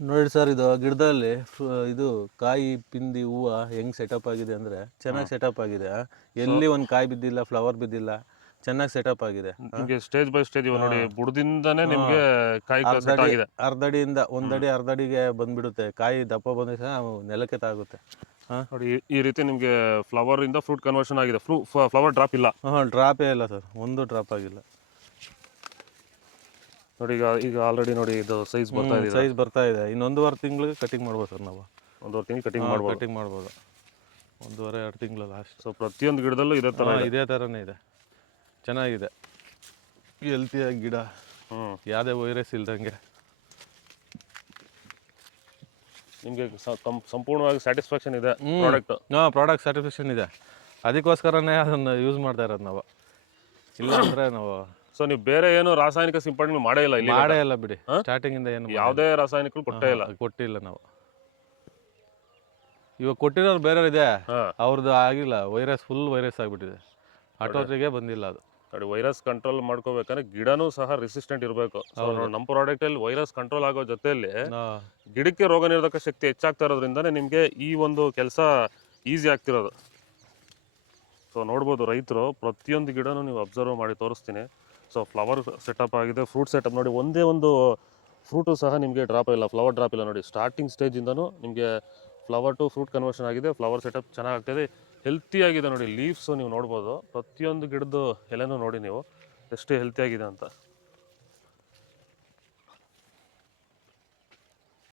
ನೋಡಿ ಸರ್, ಇದು ಗಿಡದಲ್ಲಿ ಇದು ಕಾಯಿ ಪಿಂದಿ ಹೂವು ಹೆಂಗ್ ಸೆಟಪ್ ಆಗಿದೆ ಅಂದ್ರೆ ಚೆನ್ನಾಗಿ ಸೆಟಪ್ ಆಗಿದೆ. ಎಲ್ಲಿ ಒಂದು ಕಾಯಿ ಬಿದ್ದಿಲ್ಲ, ಫ್ಲವರ್ ಬಿದ್ದಿಲ್ಲ, ಚೆನ್ನಾಗಿ ಸೆಟಪ್ ಆಗಿದೆ. ನಿಮಗೆ ಸ್ಟೇಜ್ ಬೈ ಸ್ಟೇಜ್ ಇವ ನೋಡಿ, ಬುಡದಿಂದಾನೇ ನಿಮಗೆ ಕಾಯಿ ಸೆಟ್ ಆಗಿದೆ. ಅರ್ಧಡಿಯಿಂದ ಒಂದಡಿ ಅರ್ಧಡಿಗೆ ಬಂದ್ಬಿಡುತ್ತೆ ಕಾಯಿ. ದಪ್ಪ ಬಂದ ನೆಲಕ್ಕೆ ತಾಗುತ್ತೆ. ನೋಡಿ ಈ ರೀತಿ ನಿಮಗೆ ಫ್ಲವರ್ ಇಂದ ಫ್ರೂಟ್ ಕನ್ವರ್ಷನ್ ಆಗಿದೆ. ಫ್ಲವರ್ ಡ್ರಾಪ್ ಇಲ್ಲ. ಡ್ರಾಪೇ ಇಲ್ಲ ಸರ್, ಒಂದು ಡ್ರಾಪ್ ಆಗಿಲ್ಲ ನೋಡಿ. ಈಗ ಆಲ್ರೆಡಿ ನೋಡಿ ಇದು ಸೈಜ್ ಬರ್ತಾ ಇದೆ. ಸೈಜ್ ಬರ್ತಾ ಇದೆ. ಇನ್ನು 1.5 ತಿಂಗಳಿಗೆ ಕಟಿಂಗ್ ಮಾಡ್ಬೋದು ಸರ್ ನಾವು. 1.5 ತಿಂಗಳು ಕಟಿಂಗ್ ಮಾಡ್ಬೋದು. 1.5-2 ತಿಂಗಳು ಲಾಸ್ಟ್. ಸೊ ಪ್ರತಿಯೊಂದು ಗಿಡದಲ್ಲೂ ಇದೇ ಥರನೇ ಇದೆ. ಚೆನ್ನಾಗಿದೆ, ಹೆಲ್ತಿಯಾಗಿ ಗಿಡ, ಯಾವುದೇ ವೈರಸ್ ಇಲ್ದಂಗೆ. ನಿಮಗೆ ಸಂಪೂರ್ಣವಾಗಿ ಸ್ಯಾಟಿಸ್ಫ್ಯಾಕ್ಷನ್ ಇದೆ ಪ್ರಾಡಕ್ಟ್ ಸ್ಯಾಟಿಸ್ಫ್ಯಾಕ್ಷನ್ ಇದೆ. ಅದಕ್ಕೋಸ್ಕರನೇ ಅದನ್ನು ಯೂಸ್ ಮಾಡ್ತಾ ಇರೋದು ನಾವು. ಇಲ್ಲ ಅಂದರೆ ನಾವು ಸೊ ನೀವು ಬೇರೆ ಏನು ರಾಸಾಯನಿಕ ಸಿಂಪಡಣೆ ಮಾಡೇ ಇಲ್ಲ ಇಲ್ಲಿ? ಮಾಡೇ ಇಲ್ಲ ಬಿಡಿ. ಸ್ಟಾರ್ಟಿಂಗ್ ಇಂದ ಏನು ಯಾವುದೇ ರಾಸಾಯನಿಕ ಕೊಟ್ಟಿಲ್ಲ ನಾವು. ಇವಾಗ ಕೊಟ್ಟಿರೋರು ಬೇರೆ ಇದೆ, ಅವ್ರದ್ದು ಆಗಿಲ್ಲ. ಫುಲ್ ವೈರಸ್ ಆಗಿಬಿಟ್ಟಿದೆ. ಅಟೋಟಿಗೆ ಬಂದಿಲ್ಲ ಅದು. ನೋಡಿ, ವೈರಸ್ ಕಂಟ್ರೋಲ್ ಮಾಡ್ಕೋಬೇಕಂದ್ರೆ ಗಿಡನೂ ಸಹ ರೆಸಿಸ್ಟೆಂಟ್ ಇರಬೇಕು. ನಮ್ಮ ಪ್ರಾಡಕ್ಟ್ ಅಲ್ಲಿ ವೈರಸ್ ಕಂಟ್ರೋಲ್ ಆಗೋ ಜೊತೆಯಲ್ಲಿ ಗಿಡಕ್ಕೆ ರೋಗ ನಿರೋಧಕ ಶಕ್ತಿ ಹೆಚ್ಚಾಗ್ತಾ ಇರೋದ್ರಿಂದಾನೇ ನಿಮಗೆ ಈ ಒಂದು ಕೆಲಸ ಈಸಿ ಆಗ್ತಿರೋದು. ಸೊ ನೋಡ್ಬೋದು, ರೈತರು ಪ್ರತಿಯೊಂದು ಗಿಡನೂ ನೀವು ಅಬ್ಸರ್ವ್ ಮಾಡಿ ತೋರಿಸ್ತೀನಿ. ಸೊ ಫ್ಲವರ್ ಸೆಟಪ್ ಆಗಿದೆ, ಫ್ರೂಟ್ ಸೆಟಪ್ ನೋಡಿ. ಒಂದೇ ಒಂದು ಫ್ರೂಟು ಸಹ ನಿಮಗೆ ಡ್ರಾಪ್ ಇಲ್ಲ, ಫ್ಲವರ್ ಡ್ರಾಪ್ ಇಲ್ಲ. ನೋಡಿ, ಸ್ಟಾರ್ಟಿಂಗ್ ಸ್ಟೇಜಿಂದನೂ ನಿಮಗೆ ಫ್ಲವರ್ ಟು ಫ್ರೂಟ್ ಕನ್ವರ್ಷನ್ ಆಗಿದೆ. ಫ್ಲವರ್ ಸೆಟಪ್ ಚೆನ್ನಾಗಾಗ್ತದೆ, ಹೆಲ್ತಿಯಾಗಿದೆ. ನೋಡಿ, ಲೀವ್ಸು ನೀವು ನೋಡ್ಬೋದು. ಪ್ರತಿಯೊಂದು ಗಿಡದ್ದು ಎಲೆನೂ ನೋಡಿ ನೀವು ಎಷ್ಟು ಹೆಲ್ತಿಯಾಗಿದೆ ಅಂತ.